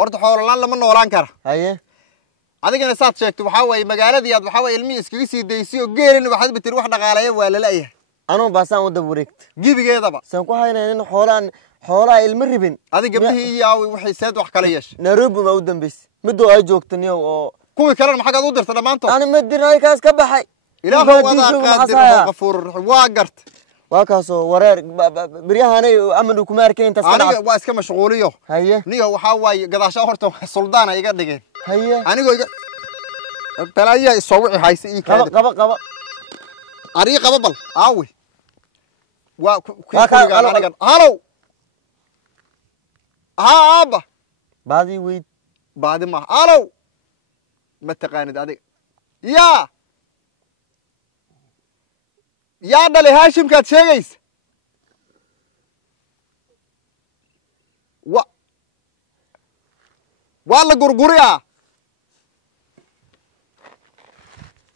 horta xoolo lama noolaan kara haye adigana saad sheegtay waxa way magaaladii aad waxa way ilmi iskaga sii daysay oo geelin waxaad bitir wax dhaqaaleeyo waa la leeyahay anoo baasaan wada wareegta gibigeedaba san ku haynaynin xoolaha ilma ribin adiga gabdhihii iyo waxay saad wax kala yeeshay Nairobi ma u dambeysay midoo ay joogtaniyo oo kuwii kale maxaad u dirtay dhamaantood أنا مديناي كاس كبحي إلهي وضع قادر غفور واقرت واكاسو ورير بريهاني أمنو كماركين أنت أنا واسك مشغوليو هيا نيو وحاواي قداشا هورتو سلطانة يقدقين هيا أنا قوي بلايا الصوعي هاي سئي كذا قبا أري قبل آوي هالو ها أبا بعدي ويد بعد ما هالو ما تقاند هذيك يا دلي هاشم كات شيء والله قرقريا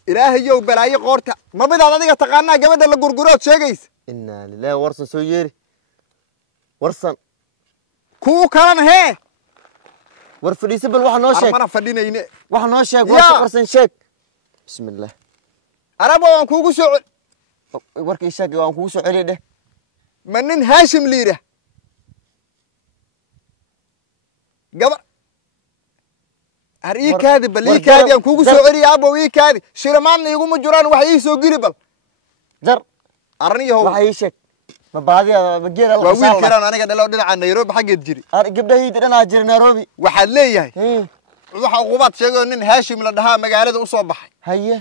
إلهي يو بلاي قورتا ما بدأ هذيك تقانا قبل دل قرقريا شيء إنا لله ورثة سويري ورثة كو كلام هي ورثة يسبل واحد نوشك أنا فدينا يني واحد نوشك ورثة شيك بسم الله أنا بوان كوكو سعود وركي شاك وان كوسو عليه ده منين هاشم ليره قبل هري كاذب بلي كاذب يا كوكو سعودي يا ابو وي كاذب شيرمان يقوم جران waxay soo gilibal jar arniyo waxay sheek ma baadiya ma geela la wiil kiran aniga dhalo dhinaca Nairobi xageed jiri gabdhahayda dhinaca jiri Nairobi waxa leeyahay waxa uqubad sheego nin Hashim la dhahaa magaalada u soo baxay haye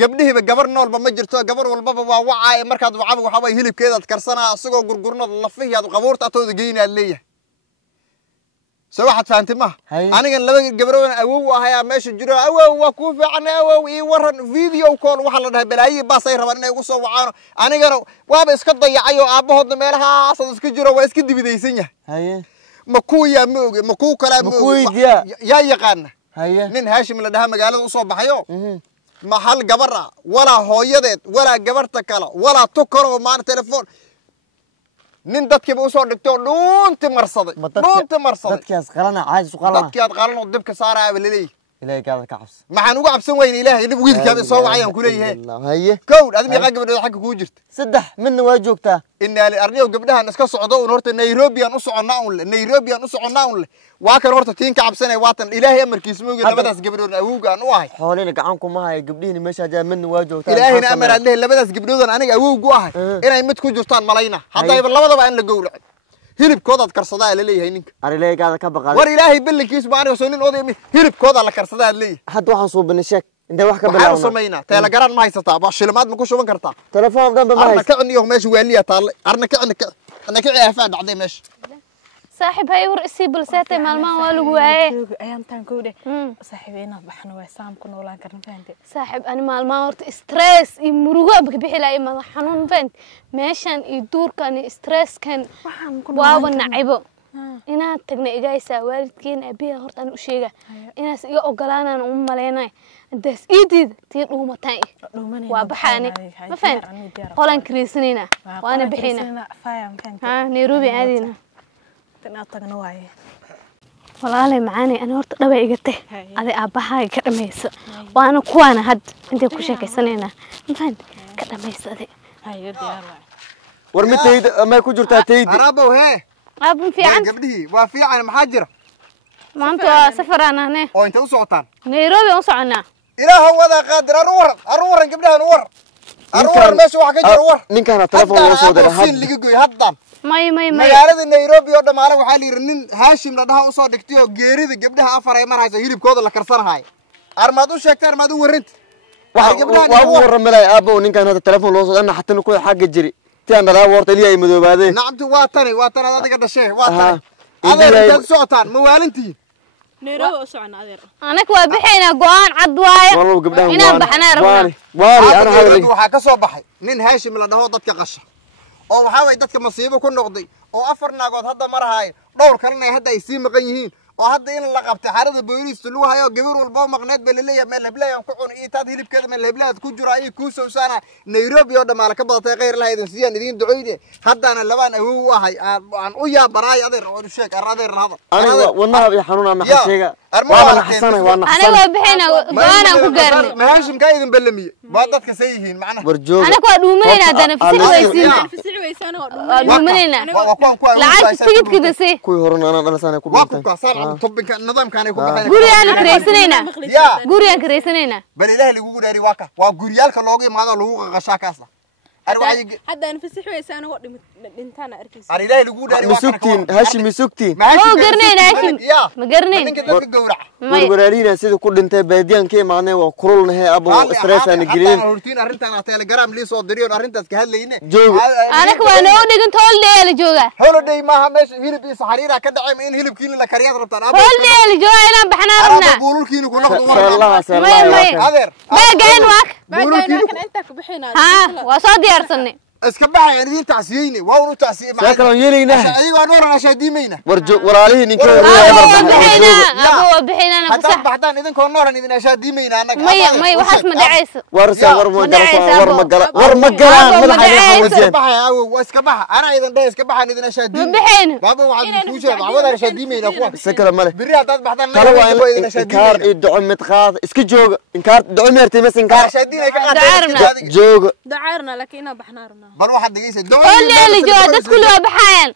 gabdhihiiba gabar noolba ma jirto gabar walbaba waa wacay markaad wacaba waxa way hilibkeeda karsanaa asagoo gurgurnada lafihiyaad qabuurta atooda geeynaad leeyahay soo waxaad faantay ma aniga laba gabroon awow ahaa meesha jiro awow waa ku fiican awow ii waran video call waxa la dhahay balaayi baas ay rabaan inay ugu soo wacaan anigana waaba iska dayacay oo aabahood meelaha asad iska jiro waa iska dibidaysan yahay haye ma ku yaa ma oge ma ku kala ma yaa yaqaan haye nin Hashim la dhahaa magaalada u soo baxayo محل جبرة ولا هويدت ولا جبرت كلا ولا تكرر مع التلفون نندت كيف أوصل دكتور دون تمرصد دون تمرصد دكياس قلنا عايز قلنا دكياس قلنا ودبك صار بالليل إلهي كذا كعبس ما حنوقع عبسون وين إلهي نبغى كذا صوّع عيان كله هي كون هذا ميقع قبل حق كوجرت سدح من واجوكته إن الأرنية وقبلها الناس كصعدوا ونورت نيروبي نصع الناول نيروبي نصع الناول واكر ورت تين كعب سنة واتن إلهي أمر كيسمو قلنا بدأس قبلون أوجا نواهي حوالين قعنكم معي قبليني مش جاء من واجوكته إلهي أمر عليه اللي بدأس قبلون أنا أوجا واحد أنا يمت كوجرتان ملاينا حتى يبل الله بقى إن الجورع هرب كودا كرصدا للي هينك أريلي كذا كبقى ور إلهي بالله كيس بعاني وسنين أودي هرب كودا لكرصدا للي حد واحد صوب بالنشك أنت واحد قبل وحنا سمينا تلاقران ما يستطاع باشلمات ما كوش وبنكرتا تلفون جنب ما أنا كأني يوم ماشي ويلي طال أنا كأني أفاد بعدين ماشي صاحب هاي ورئيسي بلساتي مالمان والو هاي أيام تنكودي صاحبينا بحنا وسام كنا ولا كرنا فهمتي صاحب أنا مالمان ورت ستريس يمرقوا بكبيح لا إما حنون فهمت ماشان يدور كان ستريس كان واو النعيبه إنا تجنا إجايسة والدكين أبيها هرت أنا أشيجا إنا سيجا أقلنا أنا ملانا دس إيدي تيرو متاعي وبحاني ما فهمت قلنا كريسنينا وأنا بحينا ها نيروبي عادينا تناطقنا واي والله معاني أنا هرت دبا إجته هذا أباها كرميس وأنا كوانا هاد أنت كوشك سنينا ما فهمت كرميس هذا هاي ديار ورمتيد ما يكون جرت تيد أرابو هي أبو في عن قبلي وفي عن محجرة ما أنت سفر أنا هنا أو أنت وصوتان نيروبي وصعنا إله هو ذا قادر أروح قبلها أروح ماشي واحد أروح من كان تلفون وصوت هذا اللي يجي هدام ماي magaalada Nairobi oo dhamaale waxa la yirnin Hashim la dhaha u soo dhigtay oo geerida gabdhaha afar ay marayso hilibkooda la karsanahay armaad u sheegtay armaad u warint waxa warramay aabo ninkan hada telefoon loo soo xataa ku xaq jiri taan la warta ilaahay madoobaade nacamtu waa tan adiga dhashay waa tan adeer socotaan ma waalintii نيرو أسعنا أدير أنا كوا بحينا قوان عدوايا والله قبلها إنا بحنا ربنا واري أنا هذا waxaa ka soo baxay nin Hashim la dhaho dadka qasha oo waxa way dadka masiibo ku noqday oo afar naagood hadda marahay dhowr kalena hadda ay sii maqan yihiin oo hadda in la qabtay xarada booliiska lagu hayo gabar walba maqneed baa leeyahay meel heblayan ku cun iyo taad hilibkeeda meel heblaad ku jira ay ku soo saana Nairobi oo dhamaala ka badatay qeyr lahaydin sidaan idin duceeyay haddana labaan awow u ahay aan u yaabaraay adeer oo sheeg adeer hada aniga wadnaha iyo xanuuna ma xasheega waana xasanay waana aniga bixina go'aan ku gaarnay maashim ka idin balamiye ba dadka sayhiin macna warjoog aniga waa dhuumanayna hadana fisi waysiin dhuumanayna lacag tigidkida si kuwi horna ana dhalasana ku dhintay waa ku saar tobinka nidaamkan ay ku baxayaan guriyaan kareysanayna guriyaan kareysanayna bal ilaahay lagu gudari waaka waa guriyalka looga imaado lagu qaqashaa kaasa hadda aan fasix weysaan oo dhintaana arkaysa ilaahay lagu gudari waaka misugtiin hashim misugtiin oo garnayna hashim ma garnayn ninka dadka gowrac gurguraalina sida ku dhintay baadiyan ka imaanay waa kurulnahay abo stress aan gelin hortiin arintan telegram li soo diriyo arintaas ka hadlayne anaga waa noo dhigan holiday la jooga holiday maaha meesha hilib iyo xariira ka dhacay in hilibkiina la kariyo rabtaan holiday la jooga inaan baxnaa rabnaa buululkiina ku noqdo adeer baagayn waak buululkiina inta ku bixinaa waa soo diyaarsanay iska baxay aan idin tacsiyeyne waa uu tacsiyey ma kala yeelayna ayaga aan oran ashaadiimayna warjo walaalihi ninka abo bixina hatta baxdaan idin koon oran idin ashaadiimayna anaga may waxaas ma dhacayso warsa war ma gala war ma gala madaxayga baxay waa iska baxa ana idin dhay iska baxan idin ashaadiimayna baaba waxaad ku sheegay wada ashaadiimayna kuwa sakala male biri hadaad baxdaan kala waa idin ashaadiimayna inkar idoo mid qaad iska jooga inkar doo meertay mas inkar ashaadiinay ka qaadeen jooga dacaarna laakiin baxnaa rabnaa bal waxaad dhageysa holiday jooga dad kullu baxayaan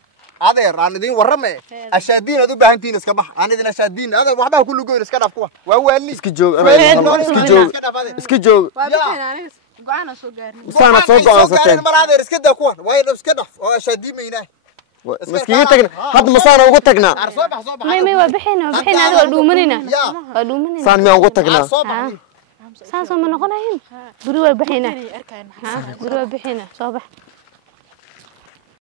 adeer aan idin warrame ashaadiin aad u baahantiin iska bax aan idin ashaadiin adeer waxba ku lugoyn iska dhaaf kuwa waa waali iska joog iska joog waa bixinaa aniga go'aan soo gaarnay sana soo go'aansateen mar adeer iska daa kuwa way iska dhaaf oo ashaadiimayna maskiin tagna had masana ugu tagnaa may waa bixina waa dhuumanayna saan ma ugu tagnaa saan soo ma noqonayn guri waa bixina guri waa bixina soo bax